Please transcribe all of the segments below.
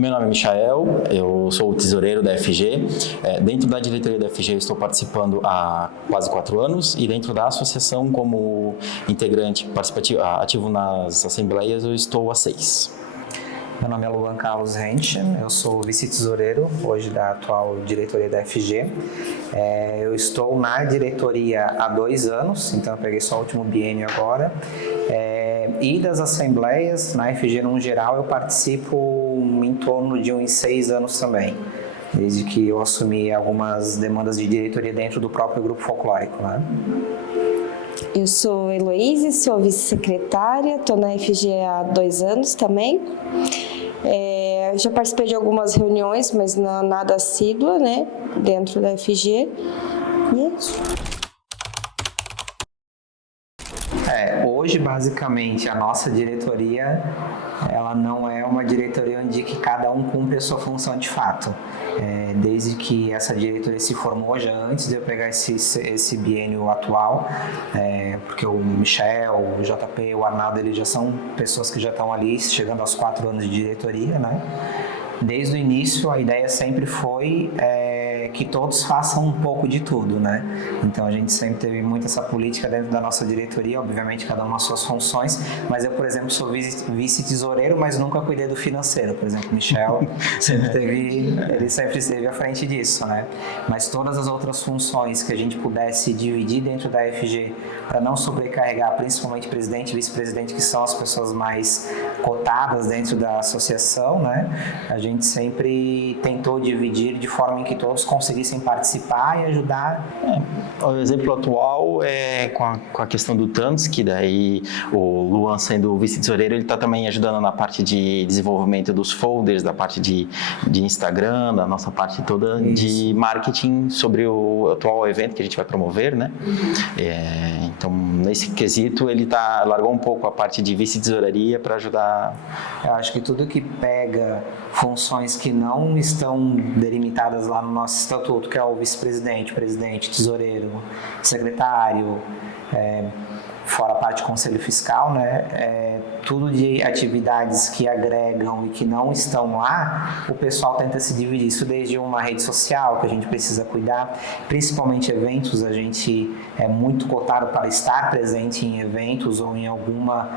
Meu nome é Michael, eu sou o tesoureiro da FG. Dentro da diretoria da FG eu estou participando há quase 4 anos e dentro da associação como integrante participativo, ativo nas assembleias eu estou há 6. Meu nome é Luan Carlos Rentgen, eu sou vice-tesoureiro hoje da atual diretoria da FG. Eu estou na diretoria há 2 anos, então eu peguei só o último biênio agora. E das assembleias, na FG no geral, eu participo em torno de uns 6 anos também, desde que eu assumi algumas demandas de diretoria dentro do próprio grupo folclórico, né? Eu sou Heloíse, sou vice-secretária, estou na FG há 2 anos também. Já participei de algumas reuniões, mas não nada assídua, né, dentro da FG. E é isso. Hoje, basicamente, a nossa diretoria, ela não é uma diretoria onde que cada um cumpre a sua função de fato. Desde que essa diretoria se formou, já antes de eu pegar esse biênio atual, porque o Michel, o JP, o Arnaldo, eles já são pessoas que já estão ali chegando aos 4 anos de diretoria, né? Desde o início, a ideia sempre foi que todos façam um pouco de tudo, né? Então, a gente sempre teve muito essa política dentro da nossa diretoria, obviamente cada um nas suas funções, mas eu, por exemplo, sou vice-tesoureiro, mas nunca cuidei do financeiro. Por exemplo, o Michel ele sempre esteve à frente disso, né? Mas todas as outras funções que a gente pudesse dividir dentro da FG para não sobrecarregar, principalmente presidente e vice-presidente, que são as pessoas mais cotadas dentro da associação, né? A gente sempre tentou dividir de forma em que todos conseguissem participar e ajudar. O exemplo atual é com a questão do TANS, que daí o Luan, sendo o vice-tesoureiro, ele está também ajudando na parte de desenvolvimento dos folders, da parte de Instagram, da nossa parte toda de marketing sobre o atual evento que a gente vai promover, né? Então, nesse quesito, ele largou um pouco a parte de vice-tesouraria para ajudar. Eu acho que tudo que pega funções que não estão delimitadas lá no nosso estatuto, que é o vice-presidente, presidente, tesoureiro, secretário, fora a parte de conselho fiscal, né? Tudo de atividades que agregam e que não estão lá, o pessoal tenta se dividir. Isso desde uma rede social que a gente precisa cuidar, principalmente eventos, a gente é muito cotado para estar presente em eventos ou em alguma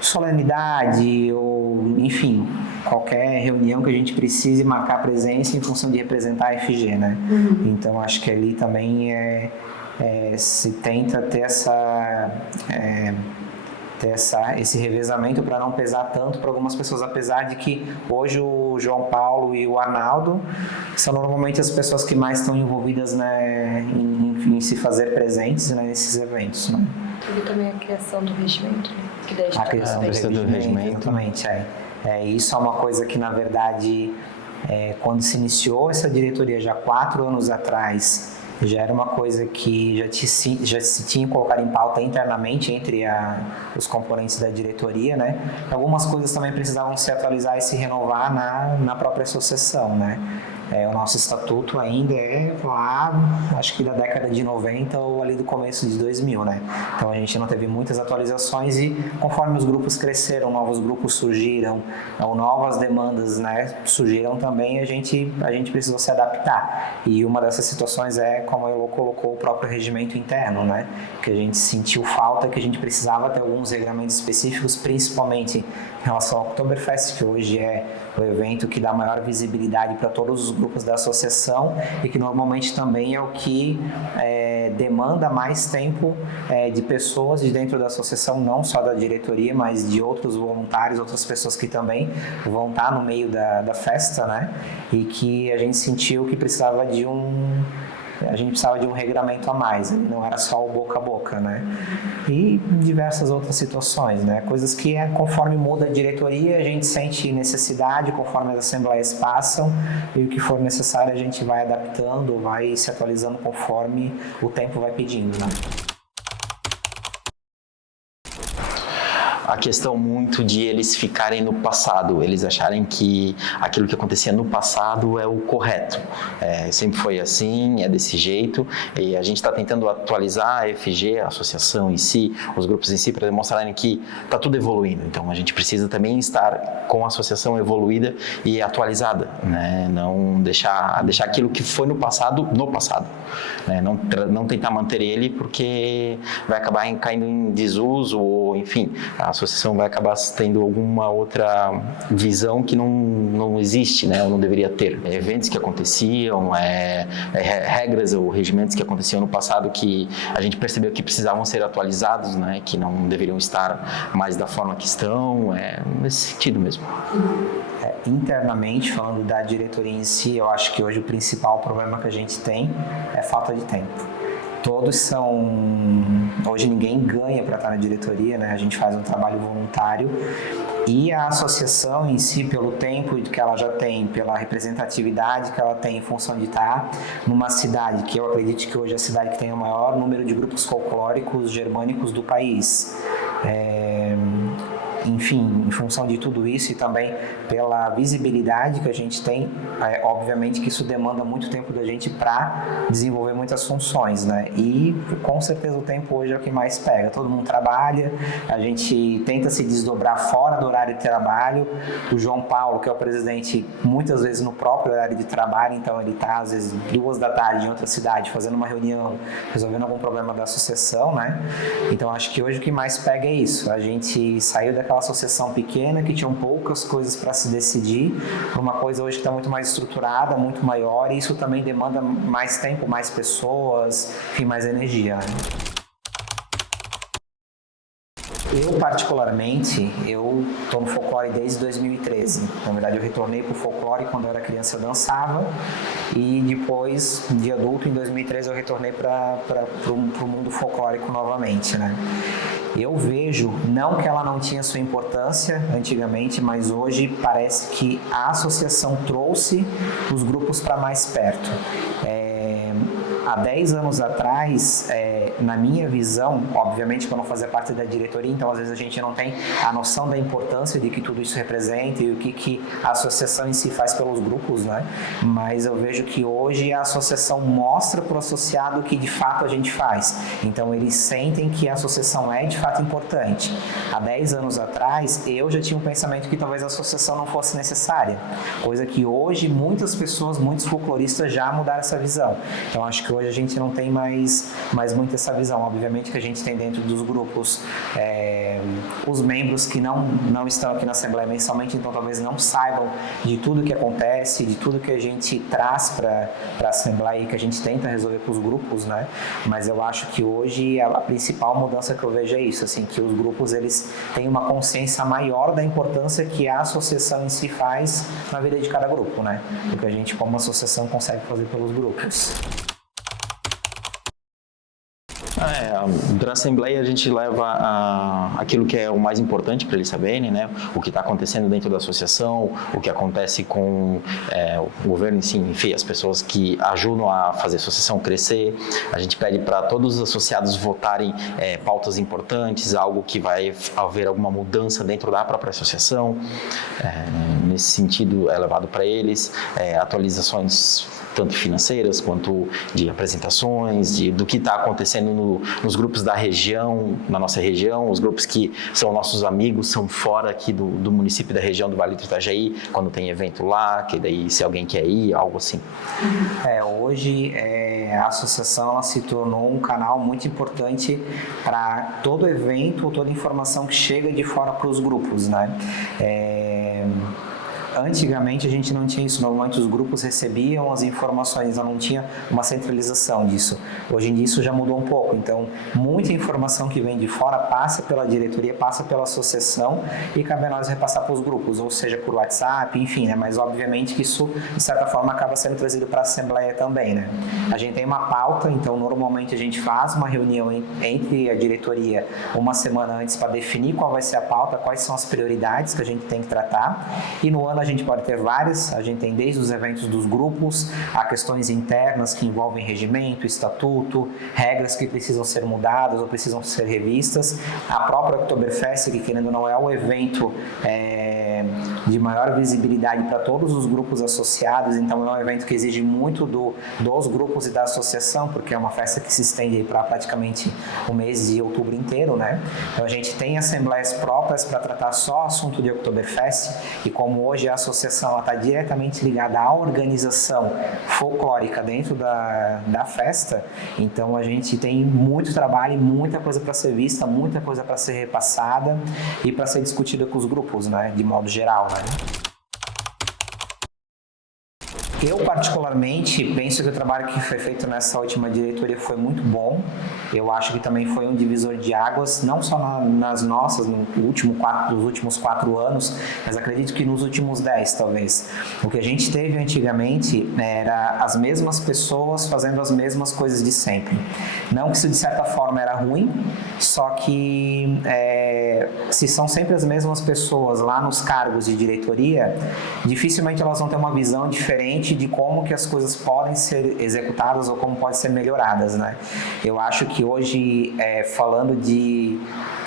solenidade ou, enfim, qualquer reunião que a gente precise marcar presença em função de representar a FG, né? Então, acho que ali também se tenta ter esse revezamento para não pesar tanto para algumas pessoas, apesar de que hoje o João Paulo e o Arnaldo são normalmente as pessoas que mais estão envolvidas, né, em se fazer presentes, né, nesses eventos, né? Teve também a criação do regimento, né? A criação do regimento, exatamente. Isso é uma coisa que, na verdade, quando se iniciou essa diretoria já 4 anos atrás, já era uma coisa que já se tinha colocado em pauta internamente entre os componentes da diretoria, né? Algumas coisas também precisavam se atualizar e se renovar na própria associação, né? O nosso estatuto ainda é lá, acho que da década de 90 ou ali do começo de 2000, né? Então a gente não teve muitas atualizações e conforme os grupos cresceram, novos grupos surgiram, ou novas demandas, né, surgiram também, a gente precisou se adaptar. E uma dessas situações como a Elo colocou, o próprio regimento interno, né? Que a gente sentiu falta, que a gente precisava ter alguns regulamentos específicos, principalmente em relação ao Oktoberfest, que hoje é o evento que dá maior visibilidade para todos os grupos da associação e que normalmente também é o que demanda mais tempo de pessoas de dentro da associação, não só da diretoria, mas de outros voluntários, outras pessoas que também vão estar no meio da festa, né? E que a gente sentiu que precisava de um regramento a mais, não era só o boca a boca, né? E diversas outras situações, né? Coisas que conforme muda a diretoria, a gente sente necessidade, conforme as assembleias passam, e o que for necessário a gente vai adaptando, vai se atualizando conforme o tempo vai pedindo, né? a questão muito de eles ficarem no passado, eles acharem que aquilo que acontecia no passado é o correto. Sempre foi assim, é desse jeito, e a gente está tentando atualizar a EFG, a associação em si, os grupos em si, para demonstrarem que está tudo evoluindo. Então a gente precisa também estar com a associação evoluída e atualizada, né? Não deixar aquilo que foi no passado, né? Não tentar manter ele, porque vai acabar caindo em desuso, ou enfim, a associação vai acabar tendo alguma outra visão que não existe, né? Ou não deveria ter. Eventos que aconteciam, regras ou regimentos que aconteciam no passado que a gente percebeu que precisavam ser atualizados, né? Que não deveriam estar mais da forma que estão, nesse sentido mesmo. Internamente, falando da diretoria em si, eu acho que hoje o principal problema que a gente tem é falta de tempo. Todos são... Hoje ninguém ganha para estar na diretoria, né? A gente faz um trabalho voluntário e a associação em si, pelo tempo que ela já tem, pela representatividade que ela tem em função de estar numa cidade, que eu acredito que hoje é a cidade que tem o maior número de grupos folclóricos germânicos do país. Enfim, em função de tudo isso e também pela visibilidade que a gente tem, obviamente que isso demanda muito tempo da gente para desenvolver muitas funções, né? E com certeza o tempo hoje é o que mais pega. Todo mundo trabalha, a gente tenta se desdobrar fora do horário de trabalho. O João Paulo, que é o presidente, muitas vezes no próprio horário de trabalho, então ele está às vezes 2 da tarde em outra cidade fazendo uma reunião, resolvendo algum problema da associação, né? Então acho que hoje o que mais pega é isso. A gente saiu daquela associação pequena que tinham poucas coisas para se decidir para uma coisa hoje que está muito mais estruturada, muito maior, e isso também demanda mais tempo, mais pessoas, enfim, mais energia, né? Eu, particularmente, eu estou no folclore desde 2013. Na verdade, eu retornei para o folclore quando eu era criança, eu dançava. E depois, de adulto, em 2013, eu retornei para o mundo folclórico novamente, né? Eu vejo, não que ela não tinha sua importância antigamente, mas hoje parece que a associação trouxe os grupos para mais perto. Há 10 anos atrás, na minha visão, obviamente que eu não fazia parte da diretoria, então às vezes a gente não tem a noção da importância de que tudo isso representa e o que a associação em si faz pelos grupos, né? Mas eu vejo que hoje a associação mostra para o associado o que de fato a gente faz. Então eles sentem que a associação é de fato importante. Há 10 anos atrás, eu já tinha um pensamento que talvez a associação não fosse necessária, coisa que hoje muitas pessoas, muitos folcloristas já mudaram essa visão. Então acho que hoje a gente não tem mais muito essa visão. Obviamente que a gente tem dentro dos grupos os membros que não estão aqui na Assembleia mensalmente, então talvez não saibam de tudo que acontece, de tudo que a gente traz para a Assembleia e que a gente tenta resolver com os grupos, né? Mas eu acho que hoje a principal mudança que eu vejo é isso, assim, que os grupos eles têm uma consciência maior da importância que a associação em si faz na vida de cada grupo, né? O que a gente como associação consegue fazer pelos grupos. Da Assembleia a gente leva aquilo que é o mais importante para eles saberem, né? O que está acontecendo dentro da associação, o que acontece com o governo em si, enfim, as pessoas que ajudam a fazer a associação crescer. A gente pede para todos os associados votarem pautas importantes, algo que vai haver alguma mudança dentro da própria associação. Nesse sentido, é levado para eles atualizações tanto financeiras quanto de apresentações, do que está acontecendo nos grupos da região, na nossa região, os grupos que são nossos amigos, são fora aqui do município da região do Vale do Itajaí, quando tem evento lá, que daí se alguém quer ir, algo assim. Hoje a associação ela se tornou um canal muito importante para todo evento, toda informação que chega de fora para os grupos, né? Antigamente a gente não tinha isso, normalmente os grupos recebiam as informações, não tinha uma centralização disso. Hoje em dia isso já mudou um pouco, então muita informação que vem de fora passa pela diretoria, passa pela associação e cabe a nós repassar para os grupos, ou seja, por WhatsApp, enfim, né? Mas obviamente que isso de certa forma acaba sendo trazido para a Assembleia também, né? A gente tem uma pauta, então normalmente a gente faz uma reunião entre a diretoria uma semana antes para definir qual vai ser a pauta, quais são as prioridades que a gente tem que tratar, e no ano a a gente pode ter várias, a gente tem desde os eventos dos grupos, a questões internas que envolvem regimento, estatuto, regras que precisam ser mudadas ou precisam ser revistas, a própria Oktoberfest, que querendo ou não é o evento de maior visibilidade para todos os grupos associados, então é um evento que exige muito dos grupos e da associação, porque é uma festa que se estende para praticamente o mês de outubro inteiro, né? Então a gente tem assembleias próprias para tratar só assunto de Oktoberfest, e como hoje a associação está diretamente ligada à organização folclórica dentro da festa, então a gente tem muito trabalho e muita coisa para ser vista, muita coisa para ser repassada e para ser discutida com os grupos, né, de modo geral, né? Eu, particularmente, penso que o trabalho que foi feito nessa última diretoria foi muito bom. Eu acho que também foi um divisor de águas, não só nas nossas, nos últimos 4 anos, mas acredito que nos últimos 10, talvez. O que a gente teve antigamente era as mesmas pessoas fazendo as mesmas coisas de sempre. Não que isso, de certa forma, era ruim, só que se são sempre as mesmas pessoas lá nos cargos de diretoria, dificilmente elas vão ter uma visão diferente de como que as coisas podem ser executadas ou como podem ser melhoradas, né? Eu acho que hoje, falando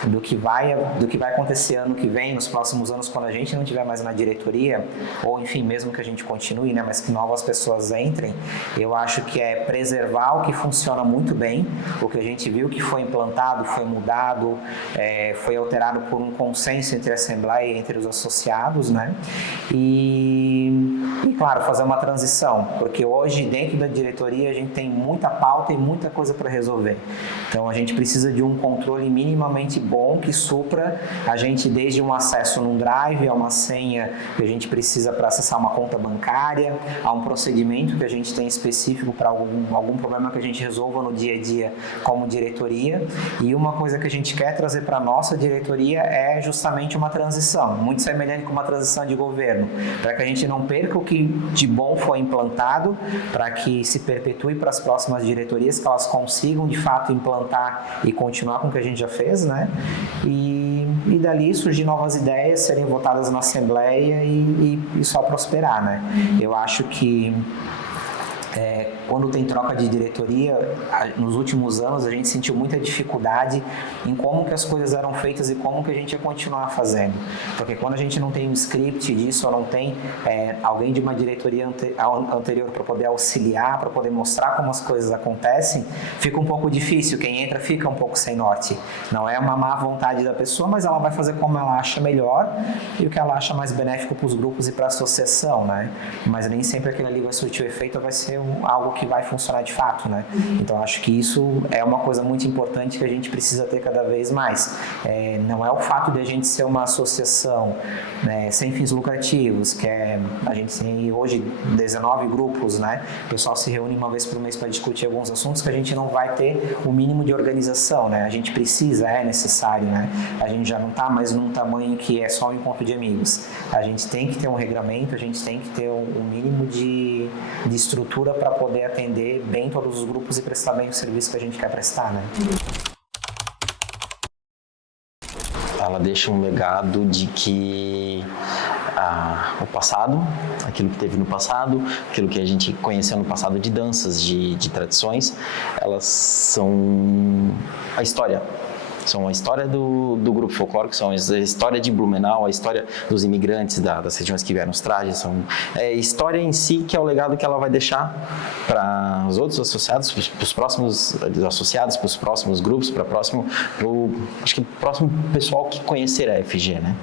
do que vai acontecer ano que vem, nos próximos anos, quando a gente não estiver mais na diretoria, ou enfim, mesmo que a gente continue, né, mas que novas pessoas entrem, eu acho que é preservar o que funciona muito bem, o que a gente viu que foi implantado, foi mudado, foi alterado por um consenso entre a Assembleia e entre os associados, né? E claro, fazer uma transição, porque hoje dentro da diretoria a gente tem muita pauta e muita coisa para resolver. Então a gente precisa de um controle minimamente bom que supra a gente desde um acesso num drive, a uma senha que a gente precisa para acessar uma conta bancária, a um procedimento que a gente tem específico para algum problema que a gente resolva no dia a dia como diretoria. E uma coisa que a gente quer trazer para a nossa diretoria é justamente uma transição, muito semelhante com uma transição de governo, para que a gente não perca o que de bom foi implantado, para que se perpetue para as próximas diretorias, que elas consigam de fato implantar e continuar com o que a gente já fez, né? E dali surgir novas ideias, serem votadas na Assembleia e só prosperar, né? Eu acho que quando tem troca de diretoria, nos últimos anos a gente sentiu muita dificuldade em como que as coisas eram feitas e como que a gente ia continuar fazendo. Porque quando a gente não tem um script disso, ou não tem alguém de uma diretoria anterior para poder auxiliar, para poder mostrar como as coisas acontecem, fica um pouco difícil. Quem entra fica um pouco sem norte. Não é uma má vontade da pessoa, mas ela vai fazer como ela acha melhor e o que ela acha mais benéfico para os grupos e para a associação, né? Mas nem sempre aquilo ali vai surtir o efeito, vai ser algo que vai funcionar de fato, né? Então acho que isso é uma coisa muito importante que a gente precisa ter cada vez mais. Não é o fato de a gente ser uma associação sem fins lucrativos, que a gente tem hoje 19 grupos, né? O pessoal se reúne uma vez por mês para discutir alguns assuntos, que a gente não vai ter o mínimo de organização, né? A gente precisa, é necessário, né? A gente já não está mais num tamanho que é só um encontro de amigos. A gente tem que ter um regramento, a gente tem que ter um mínimo de estrutura para poder atender bem todos os grupos e prestar bem o serviço que a gente quer prestar, né? Ela deixa um legado de que o passado, aquilo que teve no passado, aquilo que a gente conheceu no passado de danças, de tradições, elas são a história. São a história do grupo folclórico, são a história de Blumenau, a história dos imigrantes das regiões que vieram os trajes, são a história em si que é o legado que ela vai deixar para os outros associados, para os próximos associados, para os próximos grupos, acho que o próximo pessoal que conhecer a FG, né?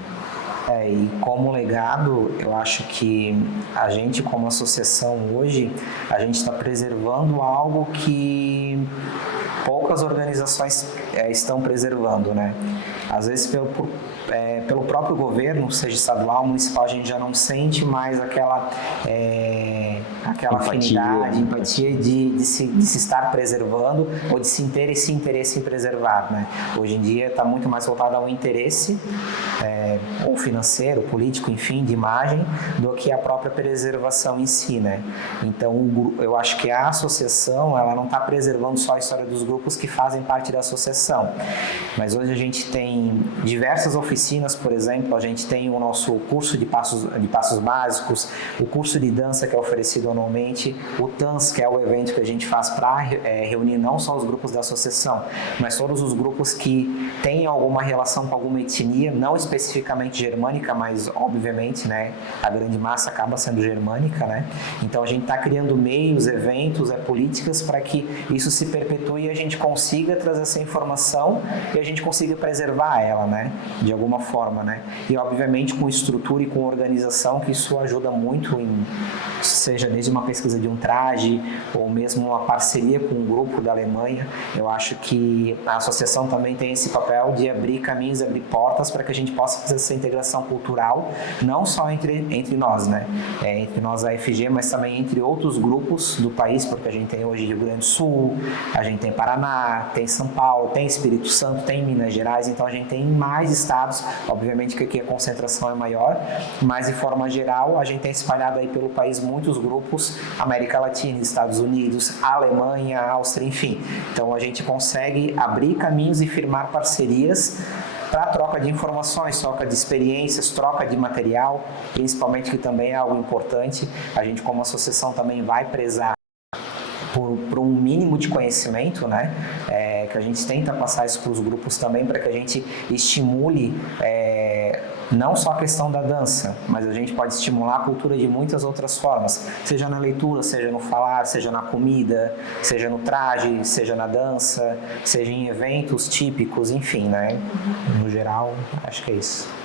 E como legado, eu acho que a gente, como associação hoje, a gente está preservando algo que poucas organizações estão preservando, né? Às vezes pelo próprio governo, seja estadual, municipal, a gente já não sente mais aquela aquela afinidade, empatia de se estar preservando ou de se ter esse interesse em preservar, né? Hoje em dia está muito mais voltado ao interesse ou financeiro, político, enfim, de imagem, do que a própria preservação em si, né? Então, eu acho que a associação, ela não está preservando só a história dos grupos que fazem parte da associação, mas hoje a gente tem diversas oficinas, por exemplo, a gente tem o nosso curso de passos básicos, o curso de dança que é oferecido anualmente, o TANS, que é o evento que a gente faz para reunir não só os grupos da associação, mas todos os grupos que têm alguma relação com alguma etnia, não especificamente germânica, mas obviamente, né, a grande massa acaba sendo germânica, né? Então a gente está criando meios, eventos, políticas para que isso se perpetue e a gente consiga trazer essa informação e a gente consiga preservar ela, né, de alguma forma, né? E obviamente com estrutura e com organização, que isso ajuda muito seja desde uma pesquisa de um traje ou mesmo uma parceria com um grupo da Alemanha. Eu acho que a associação também tem esse papel de abrir caminhos, abrir portas para que a gente possa fazer essa integração cultural, não só entre nós, né? Entre nós a FG, mas também entre outros grupos do país, porque a gente tem hoje Rio Grande do Sul, a gente tem Paraná, tem São Paulo, tem Espírito Santo, tem Minas Gerais, então a gente tem mais estados, obviamente que aqui a concentração é maior, mas de forma geral a gente tem espalhado aí pelo país muitos grupos, América Latina, Estados Unidos, Alemanha, Áustria, enfim. Então a gente consegue abrir caminhos e firmar parcerias para troca de informações, troca de experiências, troca de material, principalmente, que também é algo importante. A gente, como associação, também vai prezar por um mínimo de conhecimento, né? Que a gente tenta passar isso para os grupos também, para que a gente estimule não só a questão da dança, mas a gente pode estimular a cultura de muitas outras formas, seja na leitura, seja no falar, seja na comida, seja no traje, seja na dança, seja em eventos típicos, enfim, né? No geral, acho que é isso.